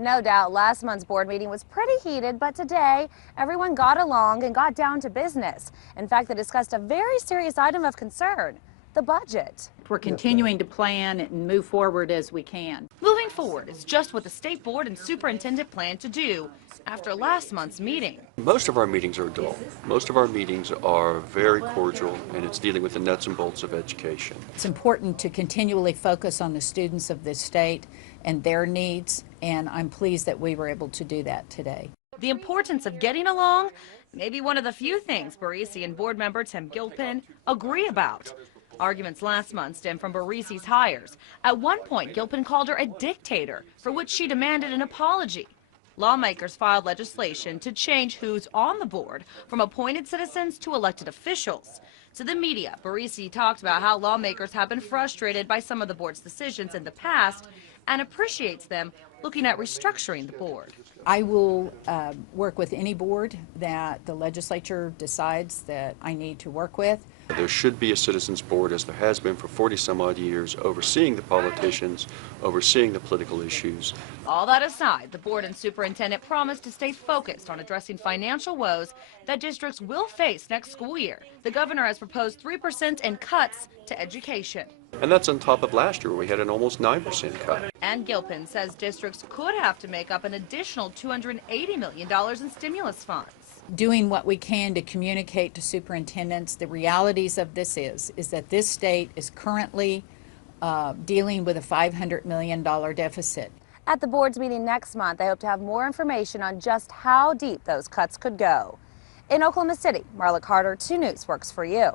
No doubt last month's board meeting was pretty heated, but today everyone got along and got down to business. In fact, they discussed a very serious item of concern, the budget. We're continuing to plan and move forward as we can. Moving forward is just what the state board and superintendent plan to do after last month's meeting. Most of our meetings are dull. Most of our meetings are very cordial, and it's dealing with the nuts and bolts of education. It's important to continually focus on the students of this state and their needs, and I'm pleased that we were able to do that today. The importance of getting along may be one of the few things Barisi and board member Tim Gilpin agree about. Arguments last month stem from Barisi's hires. At one point, Gilpin called her a dictator, for which she demanded an apology. Lawmakers filed legislation to change who's on the board from appointed citizens to elected officials. To the media, Barisi talked about how lawmakers have been frustrated by some of the board's decisions in the past and appreciates them looking at restructuring the board. I will work with any board that the legislature decides that I need to work with. There should be a citizens board, as there has been for 40 some odd years, overseeing the politicians, overseeing the political issues. All that aside, the board and superintendent promised to stay focused on addressing financial woes that districts will face next school year. The governor has proposed 3% in cuts to education. And that's on top of last year, where we had an almost 9% cut. And Gilpin says districts could have to make up an additional $280 million in stimulus funds. Doing what we can to communicate to superintendents the realities of this is that this state is currently dealing with a $500 million deficit. At the board's meeting next month, they hope to have more information on just how deep those cuts could go. In Oklahoma City, Marla Carter, 2 News works for you.